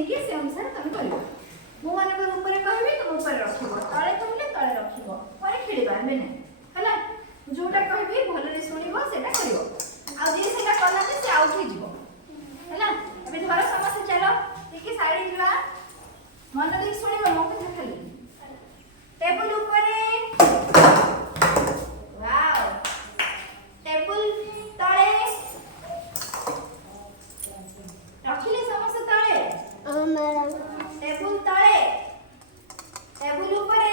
ନେଇକି ସେ ଅନୁସାରେ ତମେ କରିବ। ମୁଁ ମାନଙ୍କର ଉପରେ କହିବି ତୁମ ଉପରେ ରଖିବ, ତଳେ କହିଲେ ତଳେ ରଖିବ, ପରେ ଖେଳିବା ଏବେ ନାହିଁ ହେଲା। ଯୋଉଟା କହିବି ଭଲରେ ଶୁଣିବ ସେଟା କରିବ, ଆଉ ଯିଏ ସେଟା କଲାନି ସେ ଆଉଟ୍ ହେଇଯିବ ହେଲା। ଏବେ ଧର ସମସ୍ତେ ଚାଲ ଟିକେ ସାଇଡ୍ ଯିବା, ମନ ଦେଇକି ଶୁଣିବ ମୋ କଥା ଖାଲି। ଟେବୁଲ ଉପରେ, ୱାଓ, ଟେବୁଲ ତଳେ ରଖିଲେ ସମସ୍ତେ ତଳେ, ଟେବୁଲ ତଳେ, ଟେବୁଲ ଉପରେ,